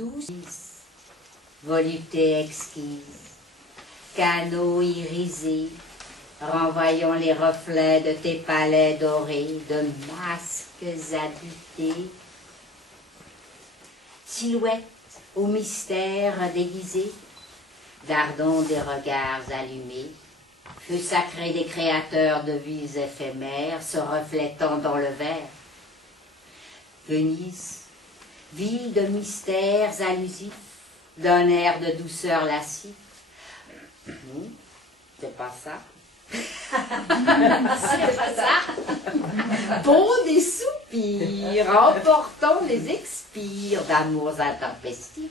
douce, volupté exquise, canaux irisés, renvoyant les reflets de tes palais dorés, de masques habités, silhouettes au mystère déguisé, dardons des regards allumés, feu sacré des créateurs de vies éphémères se reflétant dans le verre. Venise, ville de mystères allusifs, d'un air de douceur lascive. C'est pas ça. C'est pas ça. Bon des soupirs, emportant les expires d'amours intempestifs,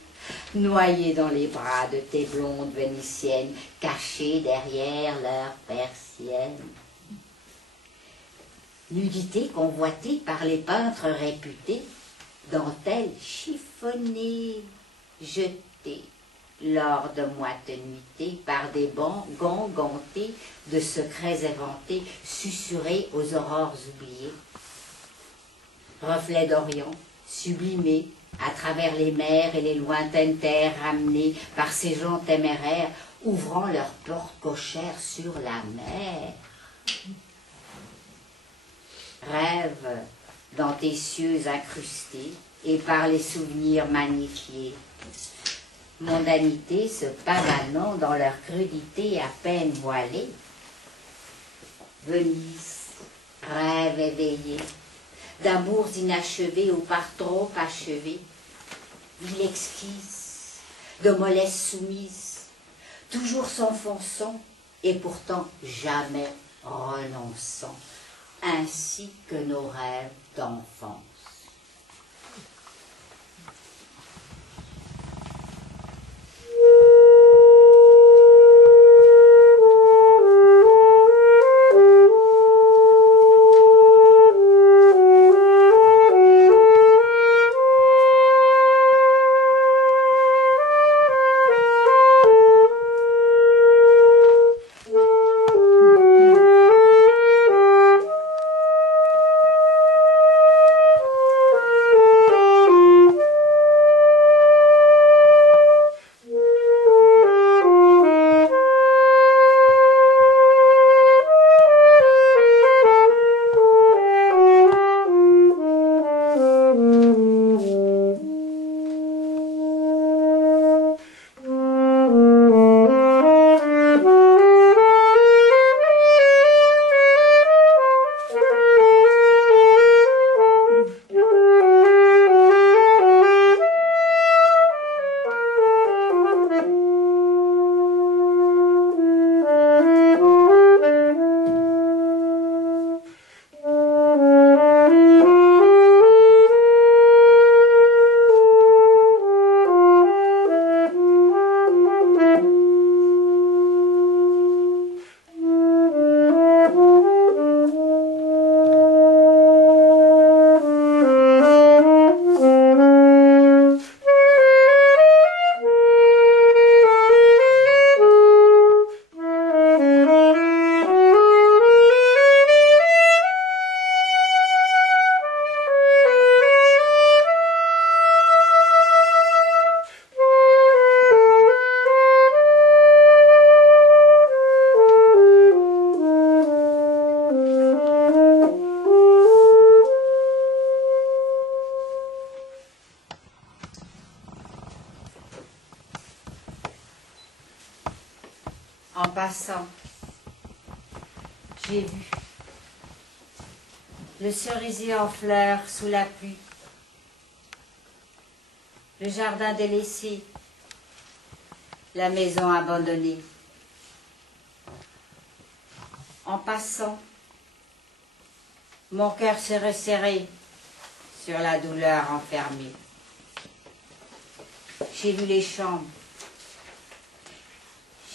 noyés dans les bras de tes blondes vénitiennes, cachées derrière leurs persiennes. Nudité convoitée par les peintres réputés, dentelles chiffonnées, jetées lors de moites nuitées par des bancs gangantés de secrets éventés, susurrés aux aurores oubliées. Reflets d'Orient, sublimés à travers les mers et les lointaines terres ramenées par ces gens téméraires, ouvrant leurs portes cochères sur la mer. Rêve dans tes cieux incrustés et par les souvenirs magnifiés. Mondanité se pavanant dans leur crudité à peine voilée. Venise, rêve éveillé, d'amours inachevés ou par trop achevés. Ville exquise, de mollesse soumise, toujours s'enfonçant et pourtant jamais renonçant, ainsi que nos rêves d'enfance. En passant, j'ai vu le cerisier en fleurs sous la pluie, le jardin délaissé, la maison abandonnée. En passant, mon cœur s'est resserré sur la douleur enfermée. J'ai vu les chambres,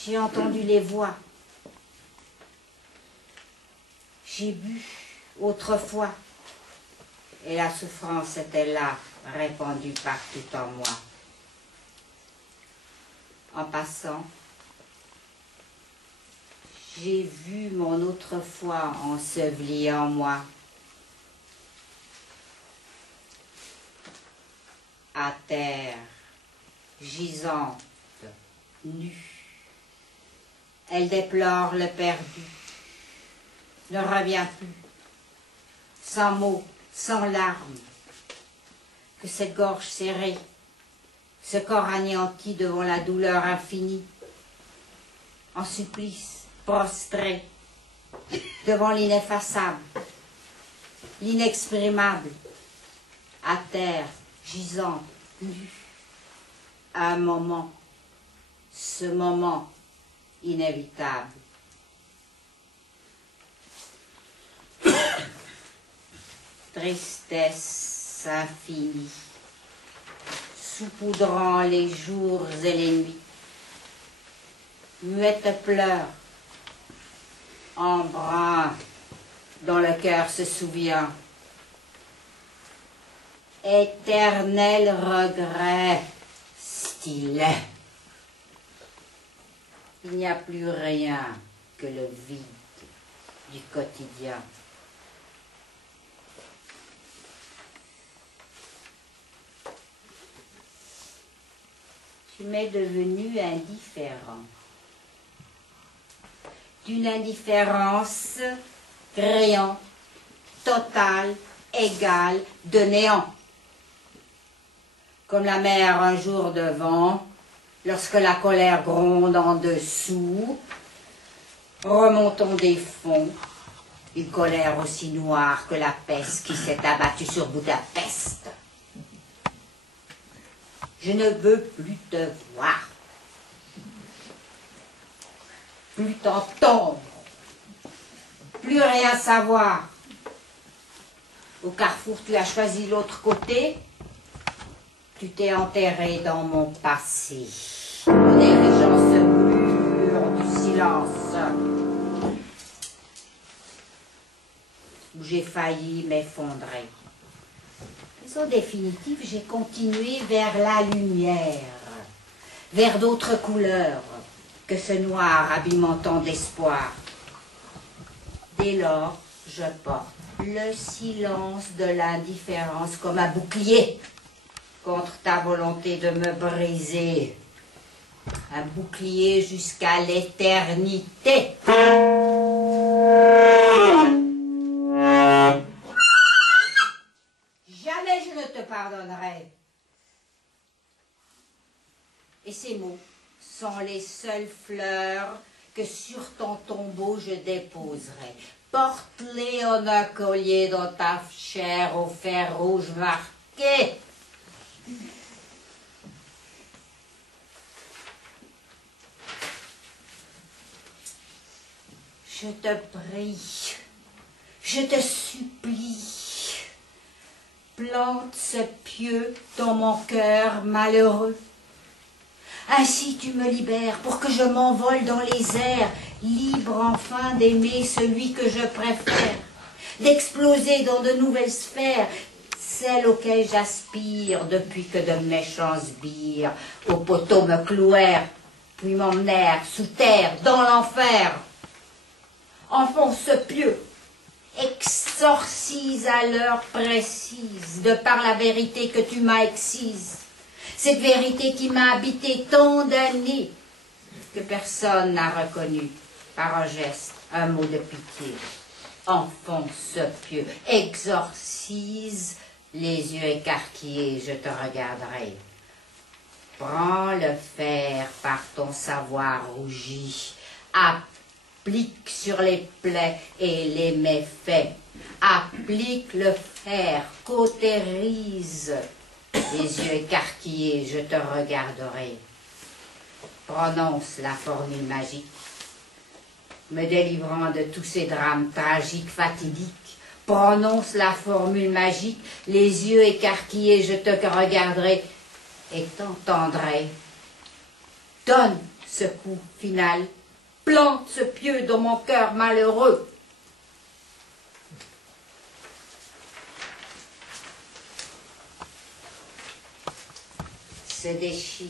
j'ai entendu les voix, j'ai bu autrefois, et la souffrance était là, répandue partout en moi. En passant, j'ai vu mon autrefois enseveli en moi. À terre, gisante, nue. Elle déplore le perdu, ne revient plus, sans mots, sans larmes, que cette gorge serrée, ce corps anéanti devant la douleur infinie, en supplice, prostré, devant l'ineffaçable, l'inexprimable, à terre, gisante, nue, à un moment, ce moment inévitable. Tristesse infinie, saupoudrant les jours et les nuits, muette pleure, embrun dont le cœur se souvient, éternel regret, stylet. Il n'y a plus rien que le vide du quotidien. Tu m'es devenu indifférent. D'une indifférence créante, totale, égale, de néant. Comme la mer un jour de vent, lorsque la colère gronde en dessous, remontons des fonds, une colère aussi noire que la peste qui s'est abattue sur Budapest. Je ne veux plus te voir, plus t'entendre, plus rien savoir. Au carrefour, tu as choisi l'autre côté, tu t'es enterré dans mon passé, en érigeant ce mur du silence, où j'ai failli m'effondrer. Mais en définitive, j'ai continué vers la lumière, vers d'autres couleurs que ce noir abîmant tant d'espoir. Dès lors, je porte le silence de l'indifférence comme un bouclier contre ta volonté de me briser. Un bouclier jusqu'à l'éternité. Jamais je ne te pardonnerai. Et ces mots sont les seules fleurs que sur ton tombeau je déposerai. Porte-les en un collier dans ta chair au fer rouge marqué. Je te prie, je te supplie, plante ce pieu dans mon cœur malheureux. Ainsi tu me libères pour que je m'envole dans les airs, libre enfin d'aimer celui que je préfère, d'exploser dans de nouvelles sphères, celles auxquelles j'aspire depuis que de méchants sbires au poteau me clouèrent, puis m'emmenèrent sous terre, dans l'enfer. Enfonce ce pieu, exorcise à l'heure précise, de par la vérité que tu m'as excise. Cette vérité qui m'a habité tant d'années, que personne n'a reconnue par un geste, un mot de pitié. Enfonce ce pieu, exorcise, les yeux écarquillés, je te regarderai. Prends le fer par ton savoir rougi, applique sur les plaies et les méfaits, applique le fer, cautérise. Les yeux écarquillés, je te regarderai. Prononce la formule magique, me délivrant de tous ces drames tragiques, fatidiques. Prononce la formule magique, les yeux écarquillés, je te regarderai et t'entendrai. Donne ce coup final, plante ce pieu dans mon cœur malheureux. Se déchire